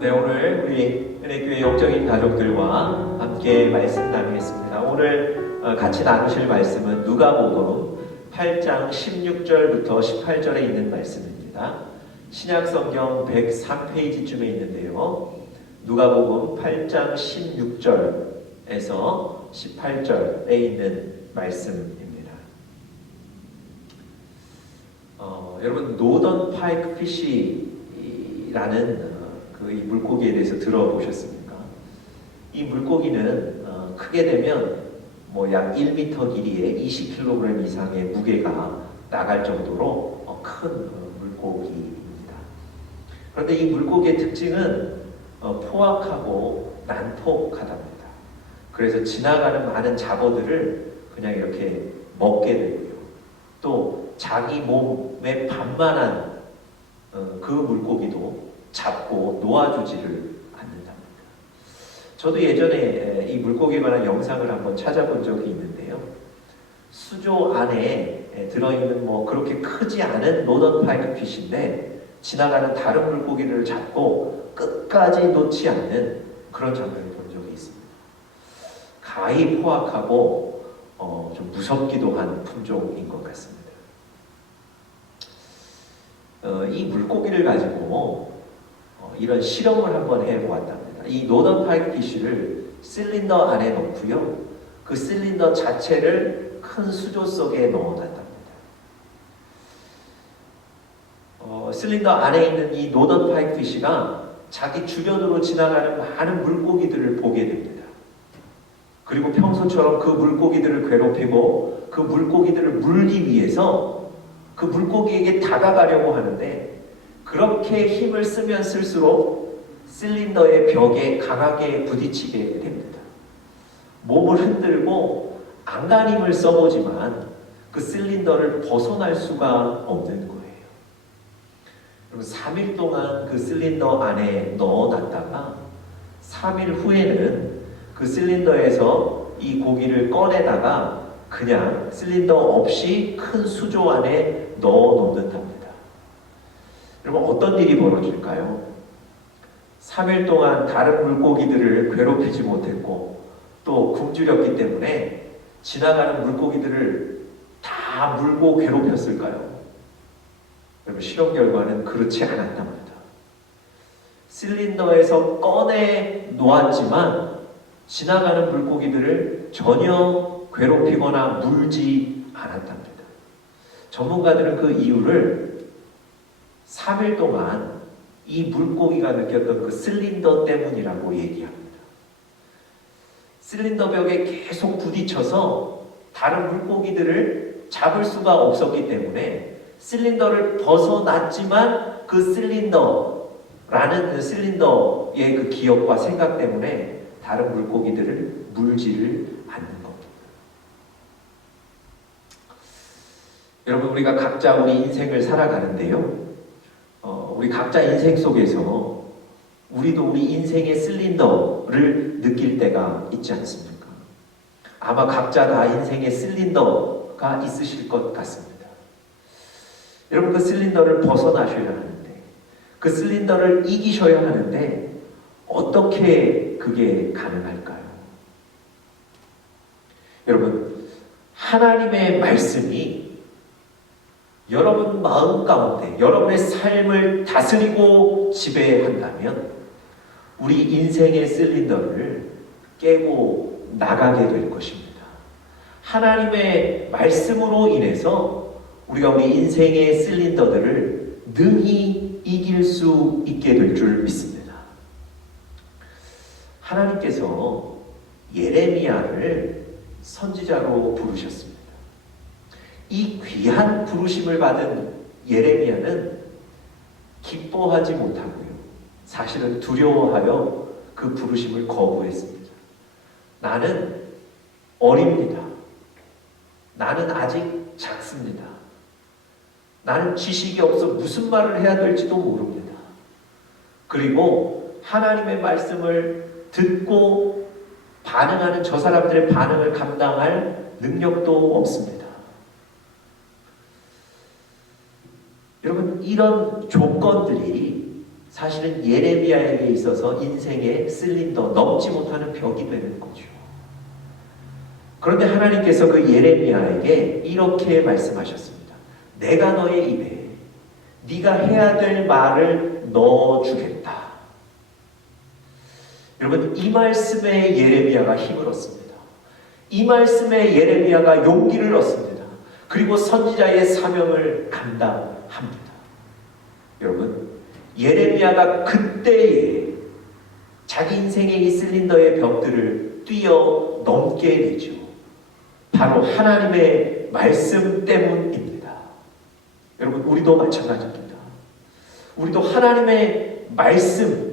네, 오늘 우리 은혜교회 영적인 가족들과 함께 말씀 나누겠습니다. 오늘 같이 나누실 말씀은 누가복음 8장 16절부터 18절에 있는 말씀입니다. 신약성경 103페이지쯤에 있는데요. 누가복음 8장 16절에서 18절에 있는 말씀입니다. 여러분, 노던 파이크 피쉬라는 이 물고기에 대해서 들어보셨습니까? 이 물고기는 크게 되면 약 1m 길이에 20kg 이상의 무게가 나갈 정도로 큰 물고기입니다. 그런데 이 물고기의 특징은 포악하고 난폭하답니다. 그래서 지나가는 많은 잡어들을 그냥 이렇게 먹게 되고요. 또 자기 몸의 반만한 그 물고기도 잡고 놓아주지를 않는답니다. 저도 예전에 이 물고기에 관한 영상을 한번 찾아본 적이 있는데요. 수조 안에 들어있는 그렇게 크지 않은 노던 파이크 피쉬인데 지나가는 다른 물고기를 잡고 끝까지 놓지 않는 그런 장면을 본 적이 있습니다. 가히 포악하고 좀 무섭기도 한 품종인 것 같습니다. 이 물고기를 가지고 이런 실험을 한번 해보았답니다. 이 노던 파이크 피쉬를 실린더 안에 넣고요. 그 실린더 자체를 큰 수조 속에 넣어놨답니다. 실린더 안에 있는 이 노던 파이크 피쉬가 자기 주변으로 지나가는 많은 물고기들을 보게 됩니다. 그리고 평소처럼 그 물고기들을 괴롭히고 그 물고기들을 물기 위해서 그 물고기에게 다가가려고 하는데 그렇게 힘을 쓰면 쓸수록 실린더의 벽에 강하게 부딪히게 됩니다. 몸을 흔들고 안간힘을 써보지만 그 실린더를 벗어날 수가 없는 거예요. 그리고 3일 동안 그 실린더 안에 넣어놨다가 3일 후에는 그 실린더에서 이 고기를 꺼내다가 그냥 실린더 없이 큰 수조 안에 넣어놓는답니다. 여러분, 어떤 일이 벌어질까요? 3일 동안 다른 물고기들을 괴롭히지 못했고 또 굶주렸기 때문에 지나가는 물고기들을 다 물고 괴롭혔을까요? 여러분, 실험 결과는 그렇지 않았답니다. 실린더에서 꺼내 놓았지만 지나가는 물고기들을 전혀 괴롭히거나 물지 않았답니다. 전문가들은 그 이유를 3일 동안 이 물고기가 느꼈던 그 실린더 때문이라고 얘기합니다. 실린더 벽에 계속 부딪혀서 다른 물고기들을 잡을 수가 없었기 때문에 실린더를 벗어났지만 그 실린더라는 그 실린더의 그 기억과 생각 때문에 다른 물고기들을 물지를 않는 겁니다. 여러분, 우리가 각자 우리 인생을 살아가는데요. 우리 각자 인생 속에서 우리도 우리 인생의 실린더를 느낄 때가 있지 않습니까? 아마 각자 다 인생의 실린더가 있으실 것 같습니다. 여러분, 그 실린더를 벗어나셔야 하는데, 그 실린더를 이기셔야 하는데 어떻게 그게 가능할까요? 여러분, 하나님의 말씀이 여러분 마음 가운데 여러분의 삶을 다스리고 지배한다면 우리 인생의 실린더를 깨고 나가게 될 것입니다. 하나님의 말씀으로 인해서 우리가 우리 인생의 실린더들을 능히 이길 수 있게 될 줄 믿습니다. 하나님께서 예레미야를 선지자로 부르셨습니다. 이 귀한 부르심을 받은 예레미야는 기뻐하지 못하고요. 사실은 두려워하여 그 부르심을 거부했습니다. 나는 어립니다. 나는 아직 작습니다. 나는 지식이 없어 무슨 말을 해야 될지도 모릅니다. 그리고 하나님의 말씀을 듣고 반응하는 저 사람들의 반응을 감당할 능력도 없습니다. 여러분, 이런 조건들이 사실은 예레미야에게 있어서 인생의 실린더, 넘지 못하는 벽이 되는 거죠. 그런데 하나님께서 그 예레미야에게 이렇게 말씀하셨습니다. 내가 너의 입에 네가 해야 될 말을 넣어주겠다. 여러분, 이 말씀에 예레미야가 힘을 얻습니다. 이 말씀에 예레미야가 용기를 얻습니다. 그리고 선지자의 사명을 감당합니다. 여러분, 예레미야가 그때에 자기 인생의 이 실린더의 벽들을 뛰어넘게 되죠. 바로 하나님의 말씀 때문입니다. 여러분, 우리도 마찬가지입니다. 우리도 하나님의 말씀,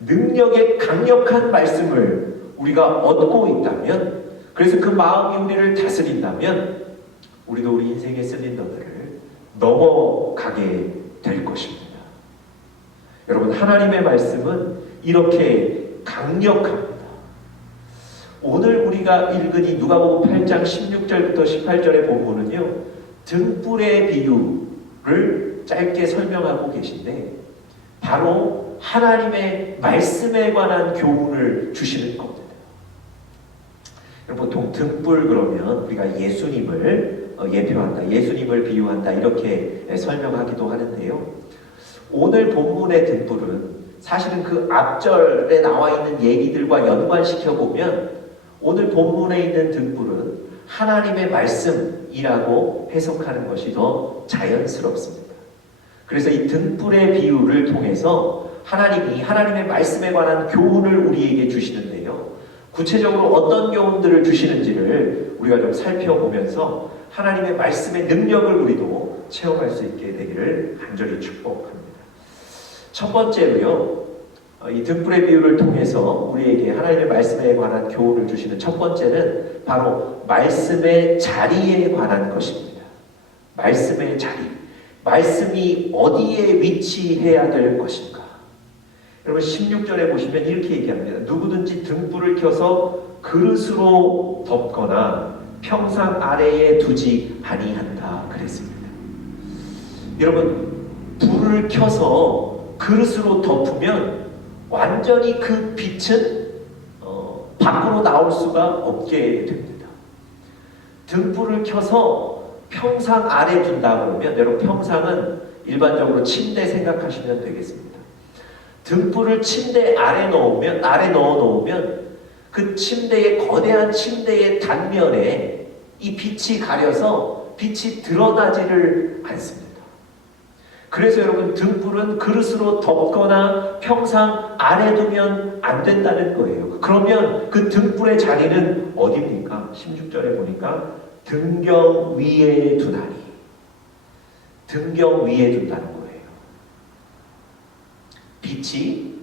능력의 강력한 말씀을 우리가 얻고 있다면, 그래서 그 마음이 우리를 다스린다면 우리도 우리 인생의 실린더들을 넘어가게 될 것입니다. 여러분, 하나님의 말씀은 이렇게 강력합니다. 오늘 우리가 읽은 이 누가복음 8장 16절부터 18절의 본문은요, 등불의 비유를 짧게 설명하고 계신데 바로 하나님의 말씀에 관한 교훈을 주시는 겁니다. 보통 등불 그러면 우리가 예수님을 예표한다, 예수님을 비유한다 이렇게 설명하기도 하는데요. 오늘 본문의 등불은 사실은 그 앞절에 나와 있는 얘기들과 연관시켜 보면 오늘 본문에 있는 등불은 하나님의 말씀이라고 해석하는 것이 더 자연스럽습니다. 그래서 이 등불의 비유를 통해서 하나님이 하나님의 말씀에 관한 교훈을 우리에게 주시는데요. 구체적으로 어떤 교훈들을 주시는지를 우리가 좀 살펴보면서 하나님의 말씀의 능력을 우리도 체험할 수 있게 되기를 간절히 축복합니다. 첫 번째로요, 이 등불의 비유를 통해서 우리에게 하나님의 말씀에 관한 교훈을 주시는 첫 번째는 바로 말씀의 자리에 관한 것입니다. 말씀의 자리. 말씀이 어디에 위치해야 될 것인가? 여러분, 16절에 보시면 이렇게 얘기합니다. 누구든지 등불을 켜서 그릇으로 덮거나 평상 아래에 두지 아니한다 그랬습니다. 여러분, 불을 켜서 그릇으로 덮으면 완전히 그 빛은 밖으로 나올 수가 없게 됩니다. 등불을 켜서 평상 아래 둔다 그러면, 여러분, 평상은 일반적으로 침대 생각하시면 되겠습니다. 등불을 침대 아래 넣어 놓으면 그 거대한 침대의 단면에 이 빛이 가려서 빛이 드러나지를 않습니다. 그래서 여러분, 등불은 그릇으로 덮거나 평상 아래 두면 안 된다는 거예요. 그러면 그 등불의 자리는 어디입니까? 16절에 보니까 등경 위에 두나니. 등경 위에 둔다는 거예요. 빛이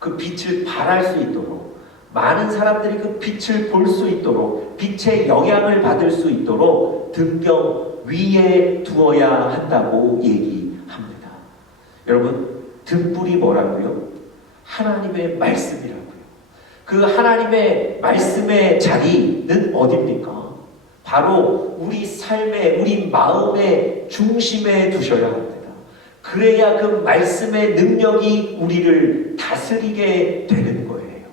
그 빛을 발할 수 있도록, 많은 사람들이 그 빛을 볼 수 있도록, 빛의 영향을 받을 수 있도록 등경 위에 두어야 한다고 얘기합니다. 여러분, 등불이 뭐라고요? 하나님의 말씀이라고요. 그 하나님의 말씀의 자리는 어디입니까? 바로 우리 삶의, 우리 마음의 중심에 두셔야 합니다. 그래야 그 말씀의 능력이 우리를 다스리게 되는 거예요.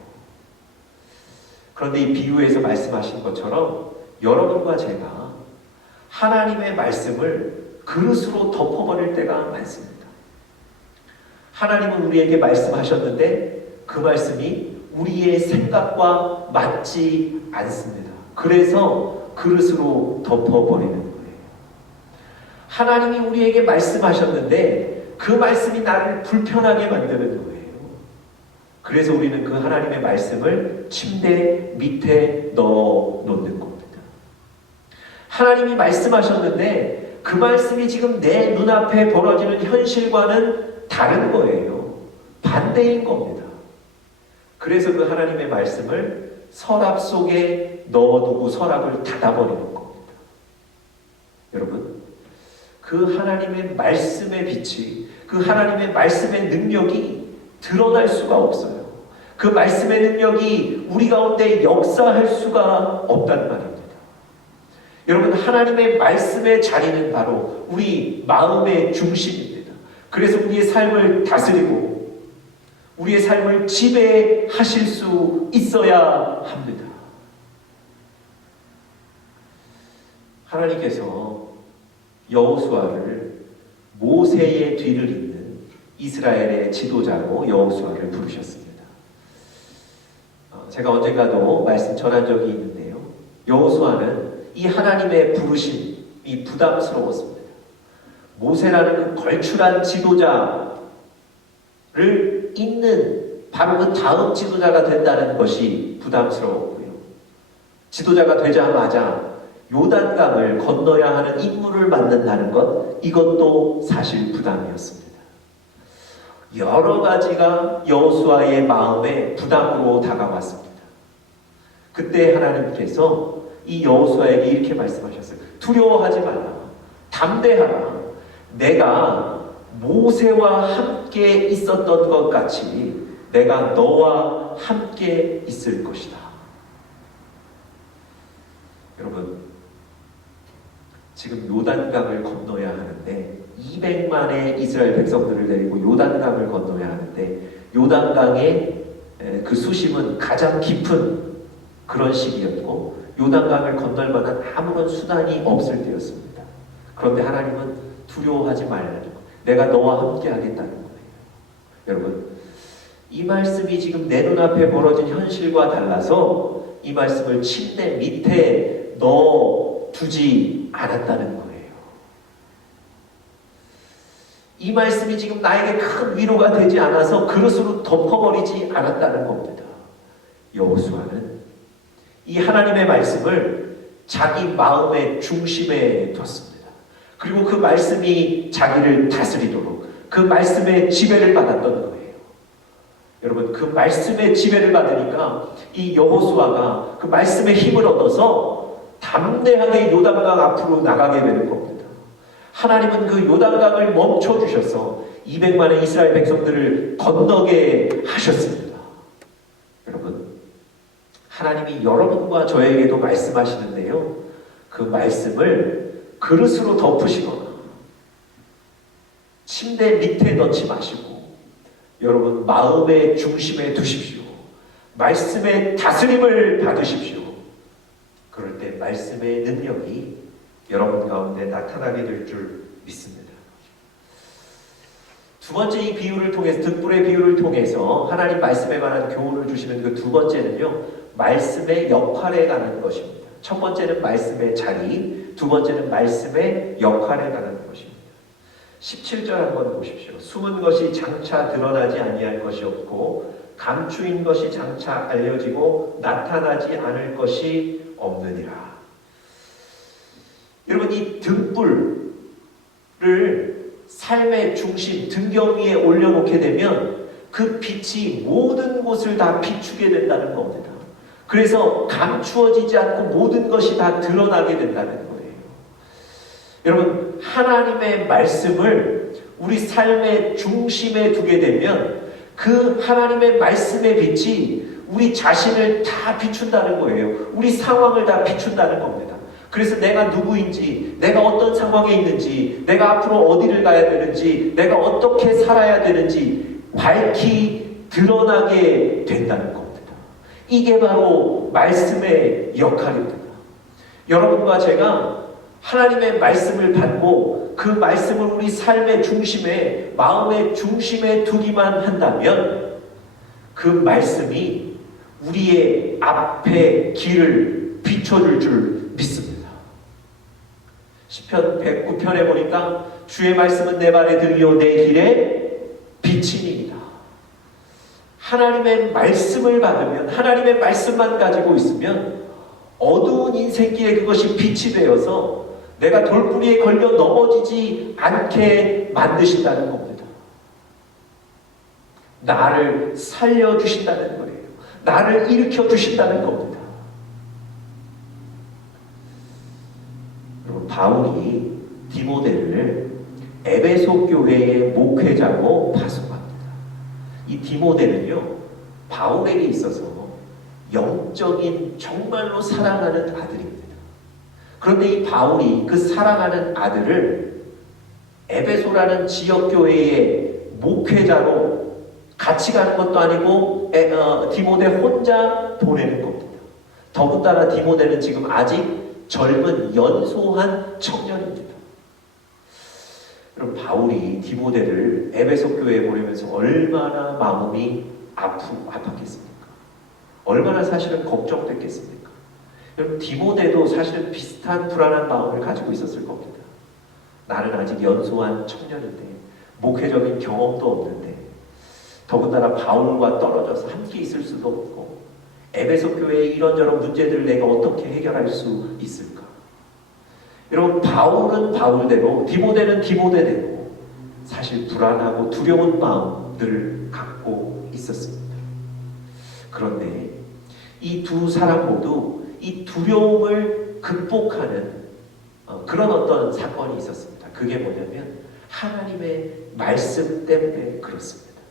그런데 이 비유에서 말씀하신 것처럼 여러분과 제가 하나님의 말씀을 그릇으로 덮어버릴 때가 많습니다. 하나님은 우리에게 말씀하셨는데 그 말씀이 우리의 생각과 맞지 않습니다. 그래서 그릇으로 덮어버리는 거예요. 하나님이 우리에게 말씀하셨는데 그 말씀이 나를 불편하게 만드는 거예요. 그래서 우리는 그 하나님의 말씀을 침대 밑에 넣어 놓는 겁니다. 하나님이 말씀하셨는데 그 말씀이 지금 내 눈앞에 벌어지는 현실과는 다른 거예요. 반대인 겁니다. 그래서 그 하나님의 말씀을 서랍 속에 넣어두고 서랍을 닫아버리는 겁니다. 여러분, 그 하나님의 말씀의 빛이, 그 하나님의 말씀의 능력이 드러날 수가 없어요. 그 말씀의 능력이 우리 가운데 역사할 수가 없단 말입니다. 여러분, 하나님의 말씀의 자리는 바로 우리 마음의 중심입니다. 그래서 우리의 삶을 다스리고 우리의 삶을 지배하실 수 있어야 합니다. 하나님께서 여호수아를 모세의 뒤를 잇는 이스라엘의 지도자로 여호수아를 부르셨습니다. 제가 언젠가도 말씀 전한 적이 있는데요. 여호수아는 이 하나님의 부르심이 부담스러웠습니다. 모세라는 그 걸출한 지도자를 잇는 바로 그 다음 지도자가 된다는 것이 부담스러웠고요. 지도자가 되자마자 요단강을 건너야 하는 임무를 맡는다는 것, 이것도 사실 부담이었습니다. 여러 가지가 여호수아의 마음에 부담으로 다가왔습니다. 그때 하나님께서 이 여호수아에게 이렇게 말씀하셨어요. 두려워하지 말라. 담대하라. 내가 모세와 함께 있었던 것 같이 내가 너와 함께 있을 것이다. 여러분, 지금 요단강을 건너야 하는데 200만의 이스라엘 백성들을 데리고 요단강을 건너야 하는데 요단강의 그 수심은 가장 깊은 그런 시기였고 요단강을 건널 만한 아무런 수단이 없을 때였습니다. 그런데 하나님은 두려워하지 말라는 것, 내가 너와 함께 하겠다는 거예요. 여러분, 이 말씀이 지금 내 눈앞에 벌어진 현실과 달라서 이 말씀을 침대 밑에 넣어두지 않았다는 거예요. 이 말씀이 지금 나에게 큰 위로가 되지 않아서 그릇으로 덮어버리지 않았다는 겁니다. 여호수아는 이 하나님의 말씀을 자기 마음의 중심에 뒀습니다. 그리고 그 말씀이 자기를 다스리도록 그 말씀의 지배를 받았던 거예요. 여러분, 그 말씀의 지배를 받으니까 이 여호수아가 그 말씀의 힘을 얻어서 담대하게 요단강 앞으로 나가게 되는 겁니다. 하나님은 그 요단강을 멈춰주셔서 200만의 이스라엘 백성들을 건너게 하셨습니다. 여러분, 하나님이 여러분과 저에게도 말씀하시는데요. 그 말씀을 그릇으로 덮으시거나 침대 밑에 넣지 마시고 여러분 마음의 중심에 두십시오. 말씀의 다스림을 받으십시오. 그럴 때 말씀의 능력이 여러분 가운데 나타나게 될 줄 믿습니다. 두 번째 이 비유를 통해서, 등불의 비유를 통해서 하나님 말씀에 관한 교훈을 주시는 그 두 번째는요, 말씀의 역할에 관한 것입니다. 첫 번째는 말씀의 자리, 두 번째는 말씀의 역할에 관한 것입니다. 17절 한번 보십시오. 숨은 것이 장차 드러나지 아니할 것이 없고 감추인 것이 장차 알려지고 나타나지 않을 것이 없느니라. 여러분, 이 등불을 삶의 중심, 등경 위에 올려놓게 되면 그 빛이 모든 곳을 다 비추게 된다는 겁니다. 그래서 감추어지지 않고 모든 것이 다 드러나게 된다는 거예요. 여러분, 하나님의 말씀을 우리 삶의 중심에 두게 되면 그 하나님의 말씀의 빛이 우리 자신을 다 비춘다는 거예요. 우리 상황을 다 비춘다는 겁니다. 그래서 내가 누구인지, 내가 어떤 상황에 있는지, 내가 앞으로 어디를 가야 되는지, 내가 어떻게 살아야 되는지 밝히 드러나게 된다는 겁니다. 이게 바로 말씀의 역할입니다. 여러분과 제가 하나님의 말씀을 받고 그 말씀을 우리 삶의 중심에, 마음의 중심에 두기만 한다면 그 말씀이 우리의 앞에 길을 비춰줄 줄 믿습니다. 시편 109편에 보니까 주의 말씀은 내 발에 등이요 내 길에 빛이니이다. 하나님의 말씀을 받으면, 하나님의 말씀만 가지고 있으면 어두운 인생길에 그것이 빛이 되어서 내가 돌부리에 걸려 넘어지지 않게 만드신다는 겁니다. 나를 살려주신다는 거예요. 나를 일으켜주신다는 겁니다. 그리고 바울이 디모데를 에베소 교회의 목회자로 파송합니다. 이 디모데는요, 바울에게 있어서 영적인 정말로 사랑하는 아들입니다. 그런데 이 바울이 그 사랑하는 아들을 에베소라는 지역교회의 목회자로 같이 가는 것도 아니고 디모데 혼자 보내는 겁니다. 더군다나 디모데는 지금 아직 젊은 연소한 청년입니다. 여러분, 바울이 디모데를 에베소 교회에 보내면서 얼마나 마음이 아팠겠습니까? 얼마나 사실은 걱정됐겠습니까? 여러분, 디모데도 사실은 비슷한 불안한 마음을 가지고 있었을 겁니다. 나는 아직 연소한 청년인데, 목회적인 경험도 없는데, 더군다나 바울과 떨어져서 함께 있을 수도 없고, 에베소 교회의 이런저런 문제들을 내가 어떻게 해결할 수 있을까? 여러분, 바울은 바울대로, 디모데는 디모데대로 사실 불안하고 두려운 마음들을 갖고 있었습니다. 그런데 이 두 사람 모두 이 두려움을 극복하는 그런 어떤 사건이 있었습니다. 그게 뭐냐면 하나님의 말씀 때문에 그렇습니다.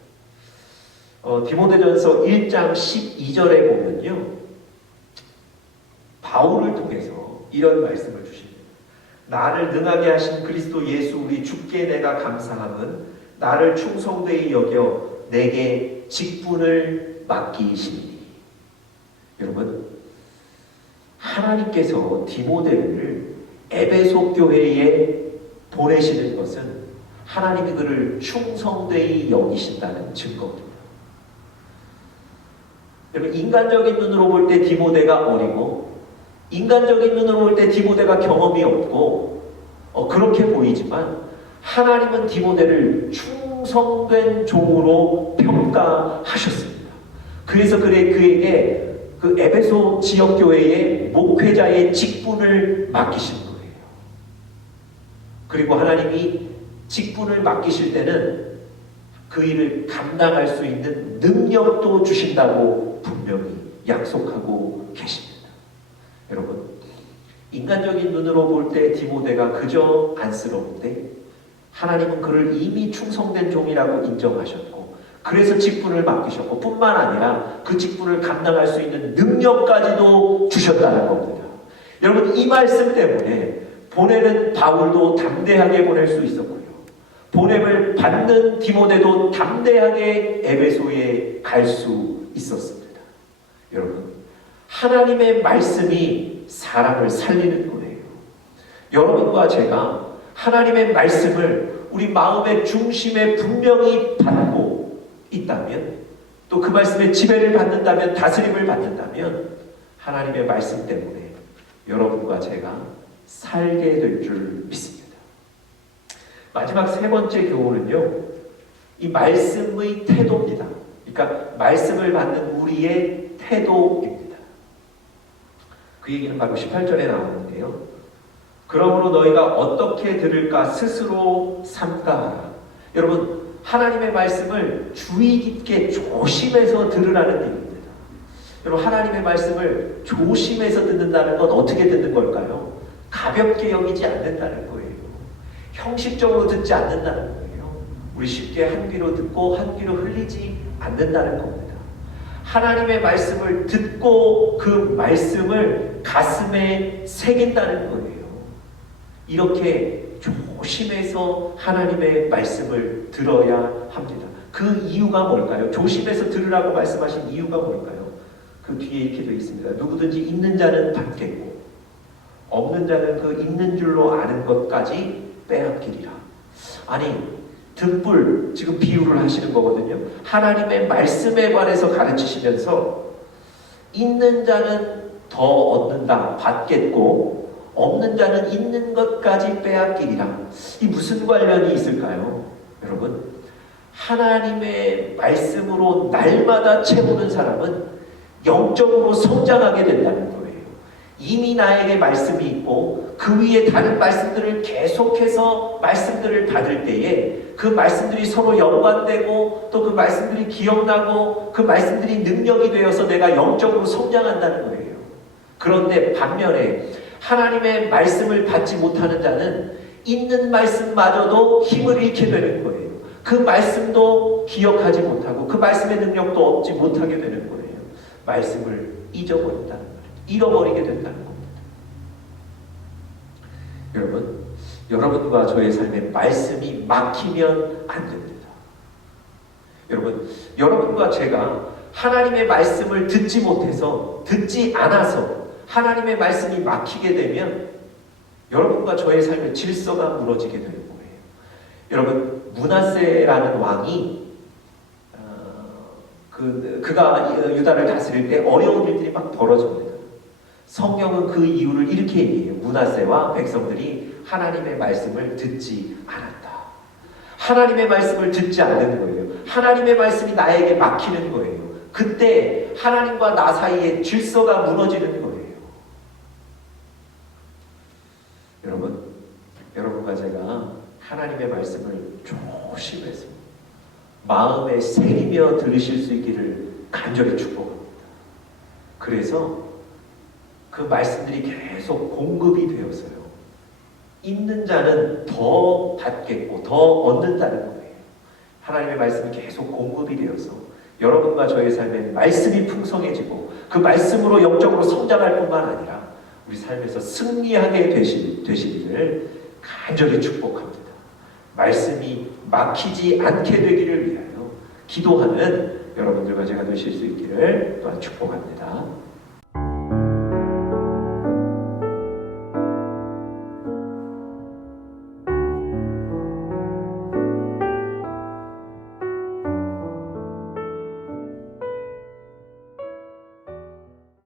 디모데전서 1장 12절에 보면요, 바울을 통해서 이런 말씀을 주십니다. 나를 능하게 하신 그리스도 예수 우리 주께 내가 감사함은 나를 충성되이 여겨 내게 직분을 맡기시니. 여러분, 하나님께서 디모데를 에베소 교회에 보내시는 것은 하나님이 그를 충성되이 여기신다는 증거입니다. 여러분, 인간적인 눈으로 볼 때 디모데가 어리고, 인간적인 눈으로 볼 때 디모데가 경험이 없고, 그렇게 보이지만 하나님은 디모데를 충성된 종으로 평가하셨습니다. 그래서 그에게 그 에베소 지역교회의 목회자의 직분을 맡기신 거예요. 그리고 하나님이 직분을 맡기실 때는 그 일을 감당할 수 있는 능력도 주신다고 분명히 약속하고 계십니다. 여러분, 인간적인 눈으로 볼 때 디모데가 그저 안쓰러운데 하나님은 그를 이미 충성된 종이라고 인정하셨고, 그래서 직분을 맡기셨고, 뿐만 아니라 그 직분을 감당할 수 있는 능력까지도 주셨다는 겁니다. 여러분, 이 말씀 때문에 보내는 바울도 담대하게 보낼 수 있었고요, 보냄을 받는 디모데도 담대하게 에베소에 갈 수 있었습니다. 여러분, 하나님의 말씀이 사람을 살리는 거예요. 여러분과 제가 하나님의 말씀을 우리 마음의 중심에 분명히 받고 있다면, 또 그 말씀의 지배를 받는다면, 다스림을 받는다면 하나님의 말씀 때문에 여러분과 제가 살게 될 줄 믿습니다. 마지막 세 번째 교훈은요, 이 말씀의 태도입니다. 그러니까 말씀을 받는 우리의 태도입니다. 그 얘기는 바로 18절에 나오는데요, 그러므로 너희가 어떻게 들을까 스스로 삼가하라. 여러분, 하나님의 말씀을 주의 깊게 조심해서 들으라는 얘기입니다. 여러분, 하나님의 말씀을 조심해서 듣는다는 건 어떻게 듣는 걸까요? 가볍게 여기지 않는다는 거예요. 형식적으로 듣지 않는다는 거예요. 우리 쉽게 한 귀로 듣고 한 귀로 흘리지 않는다는 겁니다. 하나님의 말씀을 듣고 그 말씀을 가슴에 새긴다는 거예요. 이렇게 조심해서 하나님의 말씀을 들어야 합니다. 그 이유가 뭘까요? 조심해서 들으라고 말씀하신 이유가 뭘까요? 그 뒤에 이렇게 되어 있습니다. 누구든지 있는 자는 받겠고 없는 자는 그 있는 줄로 아는 것까지 빼앗기리라. 아니, 등불, 지금 비유를 하시는 거거든요. 하나님의 말씀에 관해서 가르치시면서 있는 자는 더 얻는다, 받겠고 없는 자는 있는 것까지 빼앗기리라. 이 무슨 관련이 있을까요? 여러분, 하나님의 말씀으로 날마다 채우는 사람은 영적으로 성장하게 된다는 거예요. 이미 나에게 말씀이 있고 그 위에 다른 말씀들을 계속해서 말씀들을 받을 때에 그 말씀들이 서로 연관되고 또 그 말씀들이 기억나고 그 말씀들이 능력이 되어서 내가 영적으로 성장한다는 거예요. 그런데 반면에 하나님의 말씀을 받지 못하는 자는 있는 말씀마저도 힘을 잃게 되는 거예요. 그 말씀도 기억하지 못하고 그 말씀의 능력도 얻지 못하게 되는 거예요. 말씀을 잊어버린다는 거예요. 잃어버리게 된다는 겁니다. 여러분, 여러분과 저의 삶에 말씀이 막히면 안 됩니다. 여러분, 여러분과 제가 하나님의 말씀을 듣지 못해서, 듣지 않아서 하나님의 말씀이 막히게 되면 여러분과 저의 삶의 질서가 무너지게 되는 거예요. 여러분, 므낫세라는 왕이 그가 유다를 다스릴 때 어려운 일들이 막 벌어집니다. 성경은 그 이유를 이렇게 얘기해요. 므낫세와 백성들이 하나님의 말씀을 듣지 않았다. 하나님의 말씀을 듣지 않는 거예요. 하나님의 말씀이 나에게 막히는 거예요. 그때 하나님과 나 사이에 질서가 무너지는 거예요. 여러분과 제가 하나님의 말씀을 조심해서 마음에 새기며 들으실 수 있기를 간절히 축복합니다. 그래서 그 말씀들이 계속 공급이 되어서요, 있는 자는 더 받겠고 더 얻는다는 거예요. 하나님의 말씀이 계속 공급이 되어서 여러분과 저의 삶에 말씀이 풍성해지고 그 말씀으로 영적으로 성장할 뿐만 아니라 우리 삶에서 승리하게 되시기를 간절히 축복합니다. 말씀이 막히지 않게 되기를 위하여 기도하는 여러분들과 제가 되실 수 있기를 또한 축복합니다.